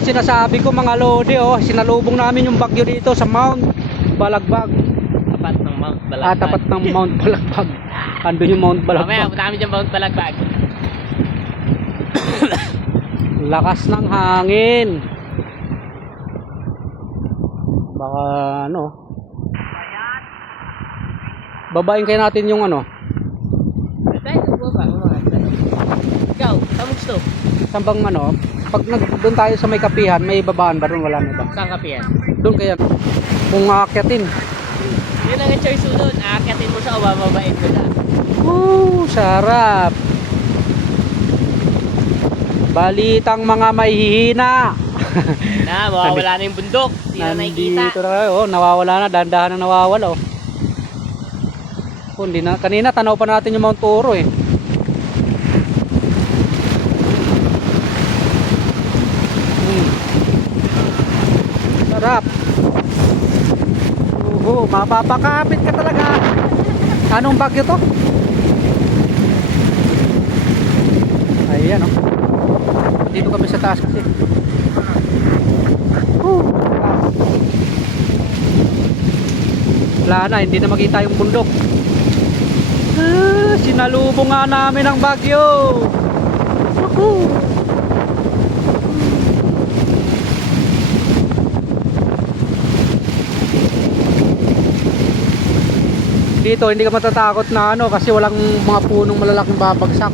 Sinasabi ko mga lodi, oh, sinalubong namin yung bagyo dito sa Mount Balagbag. Tapat ng Mount Balagbag. Ah, tapat ng Mount Balagbag. Andun yung Mount Mamaya, Balagbag. punta kami dyan Mount Balagbag. Lakas ng hangin. Baka ano. Babain kayo natin yung ano. Tayo, baba. Ikaw, saan mo gusto? Sambang ano. Pag doon tayo sa may kapihan, may babaan ba doon? Wala na ba? Saan kapiyan? Doon kaya kung aakyatin. Yun ang choice mo doon. Aakyatin mo sa o bababain mo na. Sarap. Balitang mga mahihina. Na, mawawala na yung bundok. Hindi na nakikita. Nandito na, oh, nawawala na, dahan-dahan na nawawala, oh. Oh, hindi na, kanina tanaw pa natin yung Mount Oro, eh. Sarap. Mapapakapit ka talaga. Anong bagyo to? Ayan, oh. Dito kami sa taas kasi. Wala na, hindi na makita yung bundok. Sinalubong nga namin ang bagyo. Dito hindi ka matatakot na ano kasi walang mga punong malalaking babagsak.